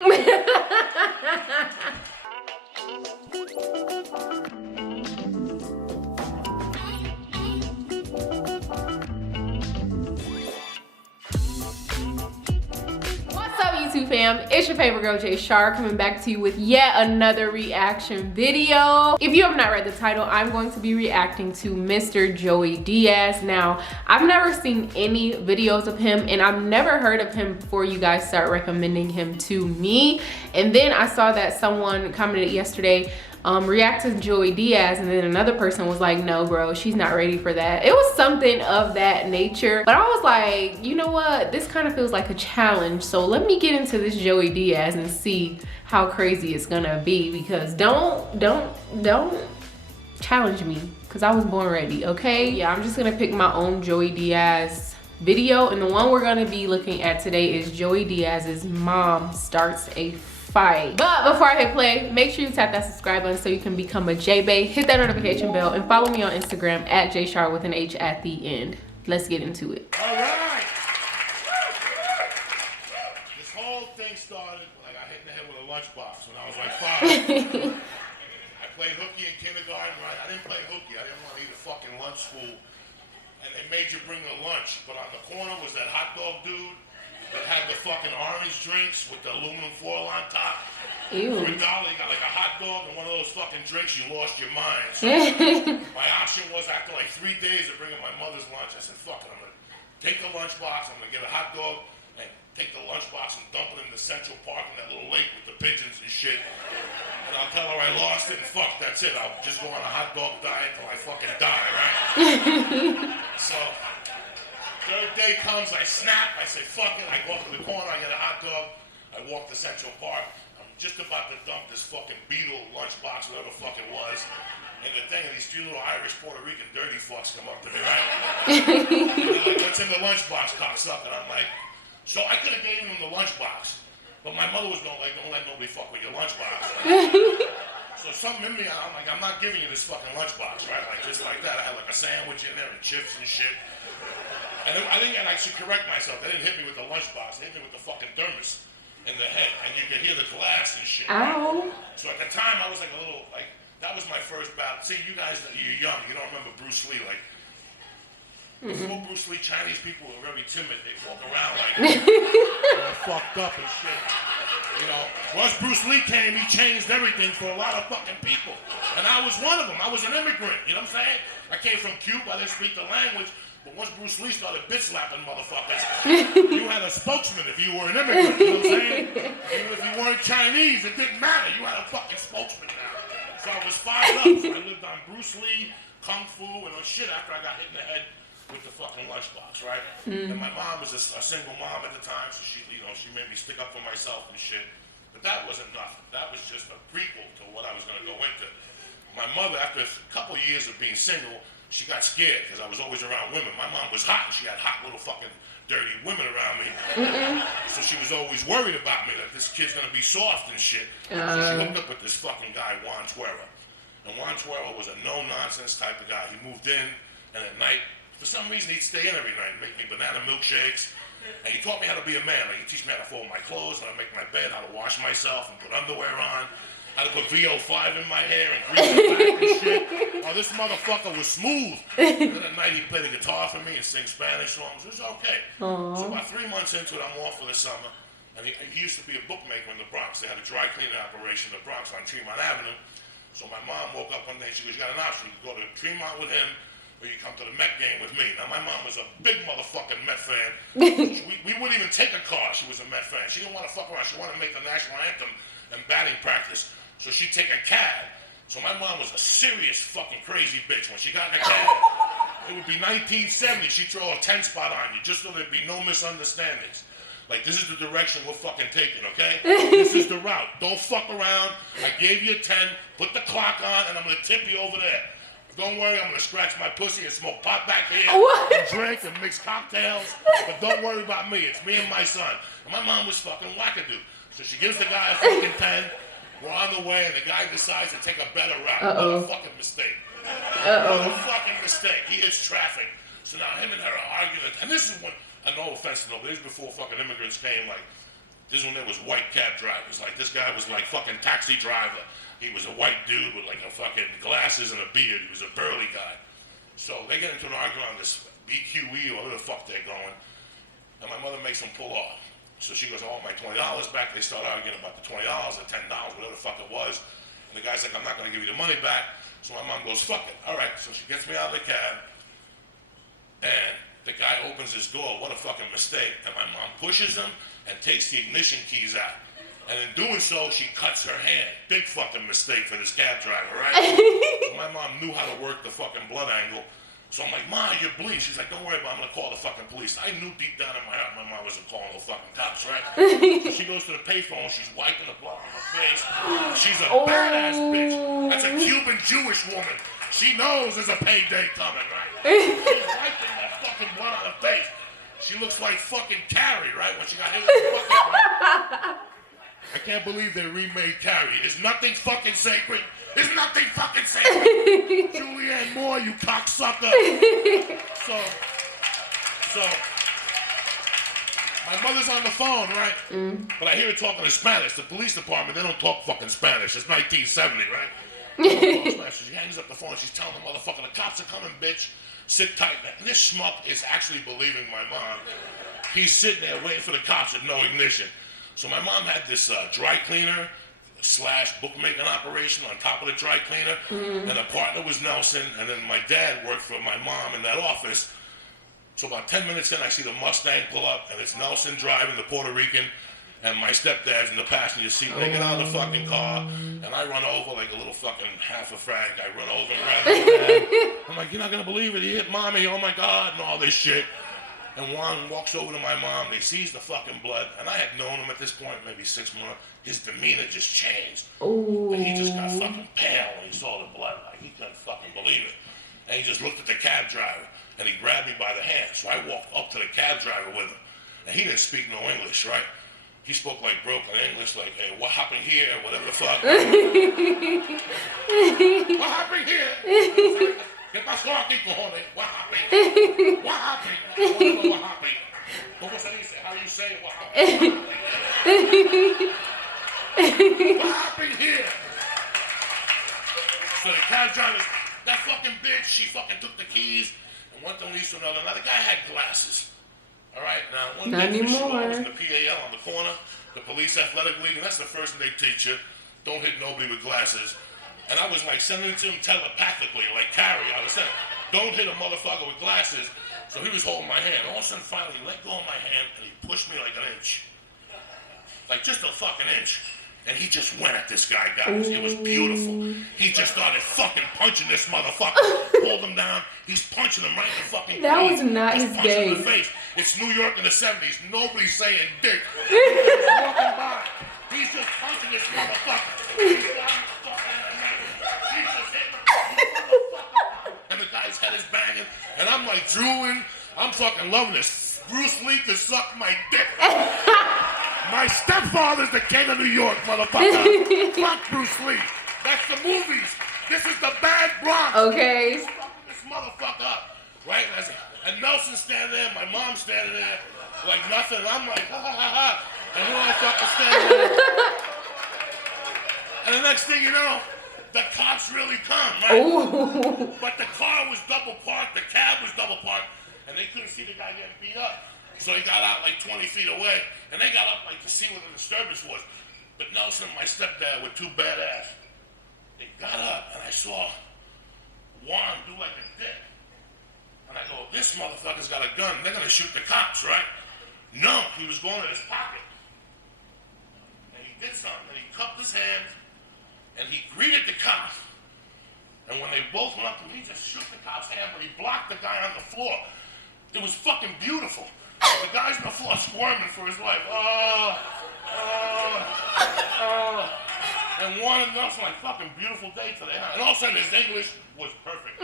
YouTube fam, it's your favorite girl Jay Shar coming back to you with yet another reaction video. If you have not read the title, I'm going to be reacting to Mr. Joey Diaz. Now, I've never seen any videos of him and I've never heard of him before you guys start recommending him to me. And then I saw that someone commented yesterday, react to Joey Diaz, and then another person was like, no bro, she's not ready for that. It was something of that nature, but I was like, you know what, this kind of feels like a challenge, so let me get into this Joey Diaz and see how crazy it's gonna be, because don't challenge me, because I was born ready, okay? Yeah, I'm just gonna pick my own Joey Diaz video, and the one we're gonna be looking at today is Joey Diaz's mom starts a fight. But before I hit play, make sure you tap that subscribe button so you can become a Jay Baes, hit that notification bell, and follow me on Instagram at JShar with an H at the end. Let's get into it. All right. This whole thing started when I got hit in the head with a lunchbox when I was like 5. I played hooky in kindergarten, right? I didn't play hooky. I didn't want to eat a fucking lunch school. And they made you bring a lunch. But on the corner was that hot dog dude that had the fucking orange drinks with the aluminum foil on top. Ew. For $1, you got like a hot dog and one of those fucking drinks, you lost your mind. So my option was, after like 3 days of bringing my mother's lunch, I said, fuck it, I'm gonna take the lunchbox, I'm gonna get a hot dog, and take the lunchbox and dump it in the Central Park in that little lake with the pigeons and shit. And I'll tell her I lost it, and fuck, that's it. I'll just go on a hot dog diet till I fucking die, right? So, third day comes, I snap, I say, fuck it, I go up to the corner, I get a hot dog, I walk to Central Park, I'm just about to dump this fucking Beetle lunchbox, whatever the fuck it was, and the thing, and these 3 little Irish, Puerto Rican dirty fucks come up to me, right? And they're like, what's in the lunchbox, cocksucker? And I'm like, so I could have given them the lunchbox, but my mother was like, don't let nobody fuck with your lunchbox. So something in me, I'm like, I'm not giving you this fucking lunchbox, right? Like, just like that, I had like a sandwich in there and chips and shit. And I think I should correct myself. They didn't hit me with the lunchbox. They hit me with the fucking thermos in the head. And you could hear the glass and shit. Ow. So at the time, I was like a little, like, that was my first battle. See, you guys, you're young. You don't remember Bruce Lee. Like, before Bruce Lee, Chinese people were very timid. They walk around like, all fucked up and shit. You know, once Bruce Lee came, he changed everything for a lot of fucking people. And I was one of them. I was an immigrant. You know what I'm saying? I came from Cuba. I didn't speak the language. But once Bruce Lee started bitch-slapping motherfuckers, you had a spokesman if you were an immigrant, you know what I'm saying? Even if you weren't Chinese, it didn't matter. You had a fucking spokesman now. So I was fired up. So I lived on Bruce Lee, Kung Fu, and shit after I got hit in the head with the fucking lunchbox, right? And my mom was a single mom at the time, so she, you know, she made me stick up for myself and shit. But that wasn't nothing. That was just a prequel to what I was going to go into. My mother, after a couple of years of being single, she got scared because I was always around women. My mom was hot and she had hot little fucking dirty women around me. So she was always worried about me, that this kid's gonna be soft and shit. So she hooked up with this fucking guy, Juan Tuera. And Juan Tuera was a no-nonsense type of guy. He moved in, and at night, for some reason, he'd stay in every night and make me banana milkshakes. And he taught me how to be a man. Like, he teach me how to fold my clothes, how to make my bed, how to wash myself and put underwear on, how to put VO5 in my hair and grease my back and shit. Oh, this motherfucker was smooth. And then at night he'd play the guitar for me and sing Spanish songs. It was okay. Aww. So about 3 months into it, I'm off for the summer. And he used to be a bookmaker in the Bronx. They had a dry cleaning operation in the Bronx on Tremont Avenue. So my mom woke up one day and she goes, you got an option. You can go to Tremont with him, or you come to the Met game with me. Now, my mom was a big motherfucking Met fan. we wouldn't even take a car. She was a Met fan. She didn't want to fuck around. She wanted to make the national anthem and batting practice. So she'd take a cab. So my mom was a serious fucking crazy bitch. When she got in a cab, it would be 1970. She'd throw a 10 spot on you just so there'd be no misunderstandings. Like, this is the direction we're fucking taking, okay? This is the route. Don't fuck around. I gave you a 10. Put the clock on, and I'm going to tip you over there. Don't worry, I'm going to scratch my pussy and smoke pot back here. And drink and mix cocktails. But don't worry about me. It's me and my son. And my mom was fucking wackadoo. So she gives the guy a fucking 10. We're on the way, and the guy decides to take a better route. What a fucking mistake. What a fucking mistake. He hits traffic. So now him and her are arguing. And this is when, and no offense to nobody, this is before fucking immigrants came, like, This is when there was white cab drivers. Like, this guy was like fucking taxi driver. He was a white dude with like a fucking glasses and a beard. He was a burly guy. So they get into an argument on this BQE or whatever the fuck they're going. And my mother makes them pull off. So she goes, I want my $20 back. They start arguing about the $20 or $10, whatever the fuck it was. And the guy's like, I'm not going to give you the money back. So my mom goes, fuck it. All right. So she gets me out of the cab. And the guy opens his door. What a fucking mistake. And my mom pushes him and takes the ignition keys out. And in doing so, she cuts her hand. Big fucking mistake for this cab driver, right? So my mom knew how to work the fucking blood angle. So I'm like, Ma, you're bleeding. She's like, don't worry about it. I'm going to call the fucking police. I knew deep down in my heart my mom wasn't calling no fucking cops, right? So she goes to the payphone. She's wiping the blood on her face. She's a badass bitch. That's a Cuban Jewish woman. She knows there's a payday coming, right? She's wiping that fucking blood on her face. She looks like fucking Carrie, right? When she got hit with the bucket, right? I can't believe they remade Carrie. Is nothing fucking sacred? Is nothing fucking sacred? Julianne Moore, you cocksucker. So, my mother's on the phone, right? But I hear her talking in Spanish. The police department, they don't talk fucking Spanish. It's 1970, right? They don't talk Spanish. She hangs up the phone. She's telling the motherfucker, the cops are coming, bitch. Sit tight. And this schmuck is actually believing my mom. He's sitting there waiting for the cops with no ignition. So my mom had this dry cleaner / bookmaking operation on top of the dry cleaner, and the partner was Nelson, and then my dad worked for my mom in that office. So about 10 minutes in, I see the Mustang pull up, and it's Nelson driving, the Puerto Rican, and my stepdad's in the passenger seat. They get out of the fucking car, and I run over like a little fucking half a frag. I run over and grab my dad. I'm like, you're not gonna believe it, he hit mommy, oh my God, and all this shit. And Juan walks over to my mom, he sees the fucking blood, and I had known him at this point, maybe 6 months. His demeanor just changed. Ooh. And he just got fucking pale when he saw the blood. Like, he couldn't fucking believe it. And he just looked at the cab driver, and he grabbed me by the hand. So I walked up to the cab driver with him. And he didn't speak no English, right? He spoke like broken English, like, hey, what happened here, whatever the fuck. What happened here? ¿Qué pasó aquí, cojones? What happened? What happened? I want to know what happened. ¿Cómo se dice? How do you say what happened? What happened here? So the cab driver, that fucking bitch, she fucking took the keys and went from east to another. Now the guy had glasses. All right, now one day for sure, I was in the PAL on the corner, the police athletic league, and that's the first thing they teach you. Don't hit nobody with glasses. And I was like sending it to him telepathically, like Carrie. I was saying, don't hit a motherfucker with glasses. So he was holding my hand. All of a sudden, finally, he let go of my hand, and he pushed me like an inch. Like just a fucking inch. And he just went at this guy, guys. It was beautiful. He just started fucking punching this motherfucker. Pulled him down. He's punching him right in the fucking That face. was not He's his punching day. him in the face. It's New York in the 70s. Nobody's saying dick. He's just walking by. He's just punching this motherfucker. He's just hitting the motherfucker. And the guy's head is banging. And I'm like drooling. I'm fucking loving this. Bruce Lee can suck my dick. My stepfather's the king of New York, motherfucker. Fuck Bruce Lee. That's the movies. This is the bad Bronx. Okay. Fucking this motherfucker up. Right? And Nelson's standing there, my mom's standing there, like nothing. And I'm like, ha ha ha ha. And you know I fucking standing there. And the next thing you know, the cops really come, right? Ooh. But the car was double parked, the cab was double parked, and they couldn't see the guy getting beat up. So he got out like 20 feet away, and they got up like to see what the disturbance was. But Nelson and my stepdad were too badass. They got up, and I saw Juan do like a dick. And I go, this motherfucker's got a gun. They're gonna shoot the cops, right? No, he was going in his pocket. And he did something, and he cupped his hand, and he greeted the cop. And when they both went up to me, he just shook the cop's hand, but he blocked the guy on the floor. It was fucking beautiful. The guy's on the floor squirming for his life. And Juan and Nelson, like, fucking beautiful day today. And all of a sudden, his English was perfect.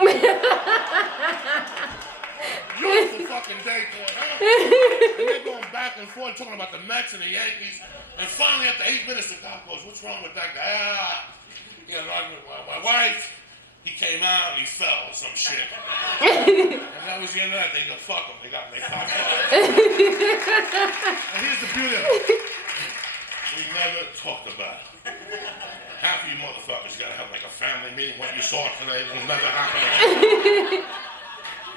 Beautiful fucking day for it, huh? And they're going back and forth, talking about the Mets and the Yankees. And finally, after 8 minutes, the cop goes, what's wrong with that guy? He had an argument with my wife. He came out and he fell or some shit. And that was the end of that. They go, fuck him. They popped up. And here's the beauty of it. We never talked about it. Half of you motherfuckers gotta have like a family meeting. What you saw today will never happen again.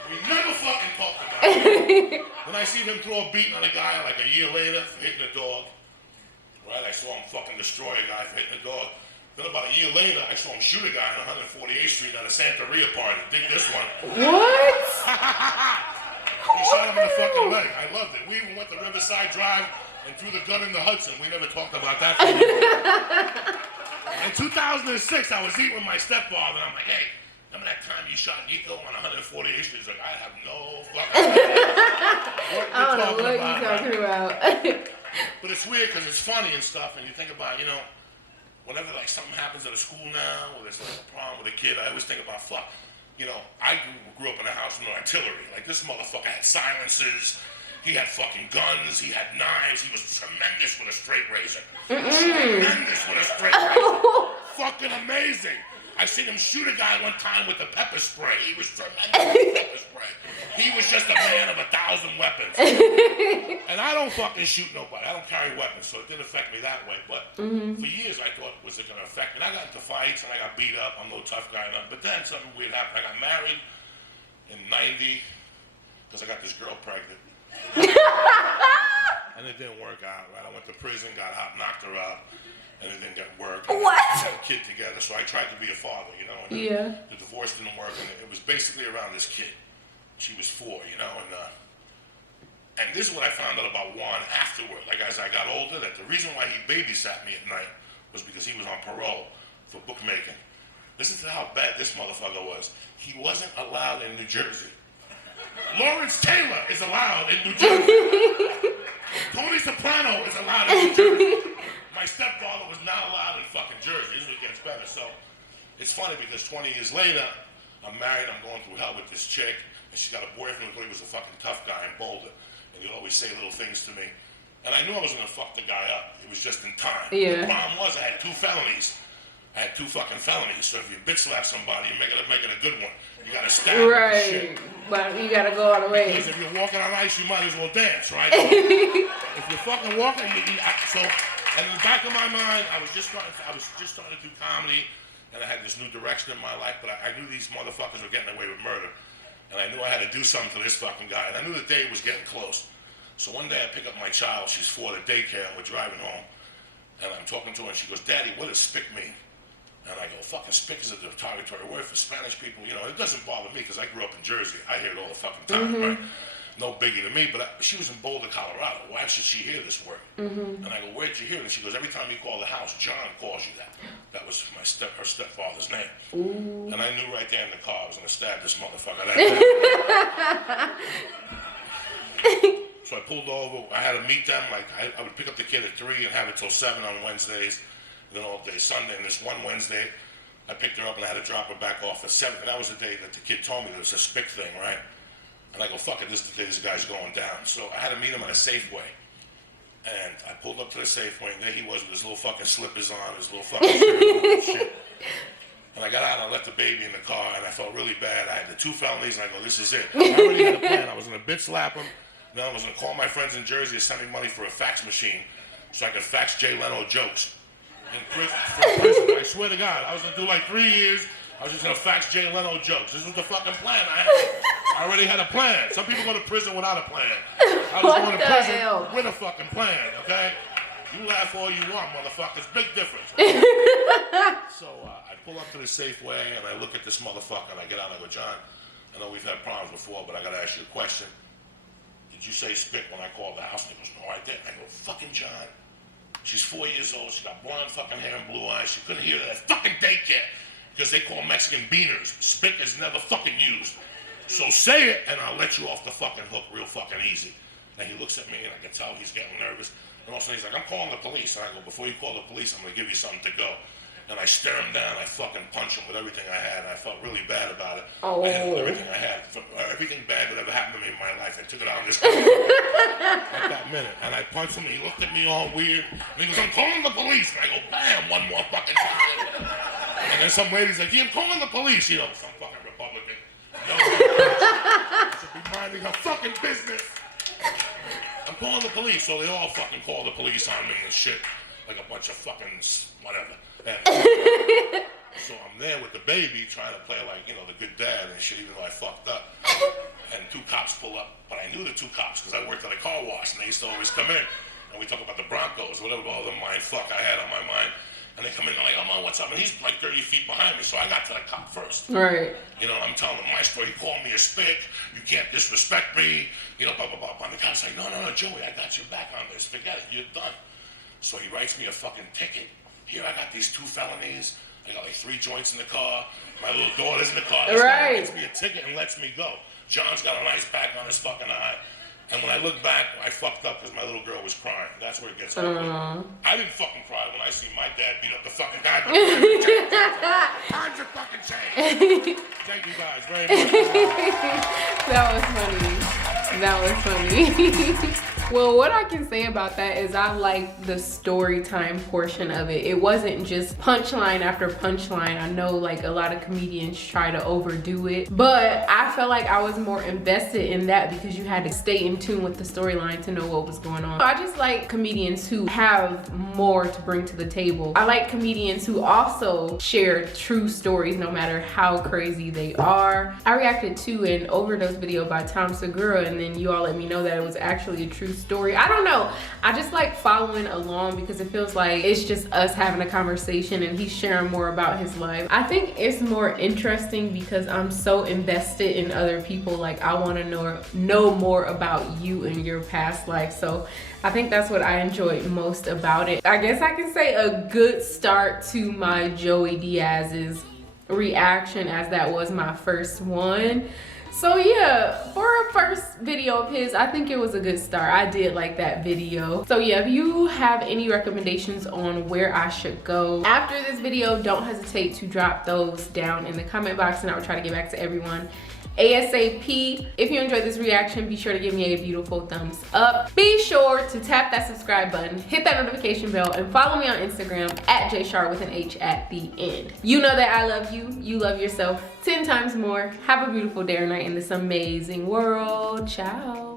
We never fucking talked about it. When I see him throw a beating on a guy like a year later for hitting a dog, right? I saw him fucking destroy a guy for hitting a dog. Then about a year later, I saw him shoot a guy on 148th Street at a Santeria party. Dig this one. What? He shot him in the fucking leg. I loved it. We even went to Riverside Drive and threw the gun in the Hudson. We never talked about that. In 2006, I was eating with my stepfather, and I'm like, hey, remember that time you shot Nico on 148th Street? He's like, I have no fucking idea. I don't know what you're talking about. But it's weird because it's funny and stuff, and you think about, you know, whenever like something happens at a school now, or there's like a problem with a kid, I always think about, fuck, you know, I grew up in a house with no artillery. Like, this motherfucker had silencers. He had fucking guns, he had knives, he was tremendous with a straight razor. Tremendous with a straight razor. Fucking amazing. I seen him shoot a guy one time with a pepper spray. He was tremendous with pepper spray. He was just a man of 1,000 weapons. And I don't fucking shoot nobody. I don't carry weapons, so it didn't affect me that way. But for years I thought, was it gonna affect me? And I got into fights and I got beat up. I'm no tough guy enough. But then something weird happened. I got married in 90 because I got this girl pregnant. And it didn't work out, right? I went to prison, got out, knocked her out, and it didn't get work. What? We had a kid together, so I tried to be a father, you know. And the divorce didn't work, and it was basically around this kid. She was 4, you know, and this is what I found out about Juan afterward. Like, as I got older, that the reason why he babysat me at night was because he was on parole for bookmaking. Listen to how bad this motherfucker was. He wasn't allowed in New Jersey. Lawrence Taylor is allowed in New Jersey. Tony Soprano is allowed in New Jersey. My stepfather was not allowed in fucking Jersey. This is what gets better. So it's funny because 20 years later, I'm married, I'm going through hell with this chick, and she got a boyfriend who thought he was a fucking tough guy in Boulder. And he'd always say little things to me. And I knew I was gonna fuck the guy up. It was just in time. The problem was I had 2 felonies. I had 2 fucking felonies. So if you bitch slap somebody, you make it a good one. You gotta stab them and shit. But you gotta go all the way. Because if you're walking on ice, you might as well dance, right? So if you're fucking walking, so and in the back of my mind, I was just starting to do comedy, and I had this new direction in my life. But I knew these motherfuckers were getting away with murder, and I knew I had to do something to this fucking guy. And I knew the day was getting close. So one day I pick up my child. She's 4 to daycare, and we're driving home, and I'm talking to her, and she goes, "Daddy, what does spick mean?" And I go, fucking spick is a derogatory word for Spanish people. You know, it doesn't bother me because I grew up in Jersey. I hear it all the fucking time, right? No biggie to me, but she was in Boulder, Colorado. Why should she hear this word? And I go, where'd you hear it? And she goes, every time you call the house, John calls you that. That was her stepfather's name. And I knew right there in the car I was going to stab this motherfucker that day. So I pulled over. I had to meet them. Like I would pick up the kid at 3 and have it till 7 on Wednesdays. Then all day Sunday, and this one Wednesday, I picked her up and I had to drop her back off at 7. And that was the day that the kid told me there was a spick thing, right? And I go, fuck it, this is the day this guy's going down. So I had to meet him at a Safeway. And I pulled up to the Safeway, and there he was with his little fucking slippers on, his little fucking shit. And I got out and I left the baby in the car, and I felt really bad. I had the 2 felonies, and I go, this is it. I already had a plan. I was going to bitch slap him. Then I was going to call my friends in Jersey to send me money for a fax machine so I could fax Jay Leno jokes. In prison, I swear to God, I was gonna do like 3 years. I was just gonna fax Jay Leno jokes. This was the fucking plan I had. I already had a plan. Some people go to prison without a plan. I was going to prison with a fucking plan, okay? You laugh all you want, motherfuckers. Big difference. So I pull up to the Safeway and I look at this motherfucker and I get out and I go, John, I know we've had problems before, but I gotta ask you a question. Did you say spick when I called the house? And he goes, no, I didn't. I go, fucking John. She's 4 years old, she got blonde fucking hair and blue eyes. She couldn't hear that fucking daycare because they call Mexican beaners. Spick is never fucking used. So say it and I'll let you off the fucking hook real fucking easy. And he looks at me and I can tell he's getting nervous. And all of a sudden he's like, I'm calling the police. And I go, before you call the police, I'm gonna give you something to go. And I stare him down, I fucking punch him with everything I had, and I felt really bad about it. I hit him with everything I had. Everything bad that ever happened to me in my life, I took it out on this guy at that minute. And I punched him, and he looked at me all weird. And he goes, I'm calling the police. And I go, bam, one more fucking time. And then some lady's like, yeah, I'm calling the police. You know, some fucking Republican. No, should be minding her fucking business. I'm calling the police, so they all fucking call the police on me and shit. like a bunch of fucking whatever. And so I'm there with the baby trying to play like, you know, the good dad and shit, even though I fucked up. And 2 cops pull up, but I knew the 2 cops because I worked at a car wash and they used to always come in. And we talk about the Broncos, whatever all the mind fuck I had on my mind. And they come in and like, oh, man, what's up? And he's like 30 feet behind me, so I got to the cop first. Right. You know, I'm telling him my story. He called me a spick. You can't disrespect me. You know, blah, blah, blah. And the cop's like, no, Joey, I got your back on this. Forget it. You're done. So he writes me a fucking ticket. Here, I got these 2 felonies. I got like 3 joints in the car. My little daughter's in the car. This guy writes me a ticket and lets me go. John's got a nice back on his fucking eye. And when I look back, I fucked up because my little girl was crying. That's where it gets ugly. I didn't fucking cry when I see my dad beat up the fucking guy. Times are fucking changed. Thank you guys very much. That was funny. Well, what I can say about that is I like the story time portion of it. It wasn't just punchline after punchline. I know like a lot of comedians try to overdo it, but I felt like I was more invested in that because you had to stay in tune with the storyline to know what was going on. I just like comedians who have more to bring to the table. I like comedians who also share true stories no matter how crazy they are. I reacted to an overdose video by Tom Segura and then you all let me know that it was actually a true story. I don't know. I just like following along because it feels like it's just us having a conversation and he's sharing more about his life. I think it's more interesting because I'm so invested in other people. Like I want to know more about you and your past life. So I think that's what I enjoyed most about it. I guess I can say a good start to my Joey Diaz's reaction as that was my first one. So yeah, for a first video of his, I think it was a good start. I did like that video. So yeah, if you have any recommendations on where I should go after this video, don't hesitate to drop those down in the comment box and I will try to get back to everyone ASAP. If you enjoyed this reaction, be sure to give me a beautiful thumbs up. Be sure to tap that subscribe button, hit that notification bell, and follow me on Instagram at JShar with an H at the end. You know that I love you. You love yourself 10 times more. Have a beautiful day or night in this amazing world. Ciao.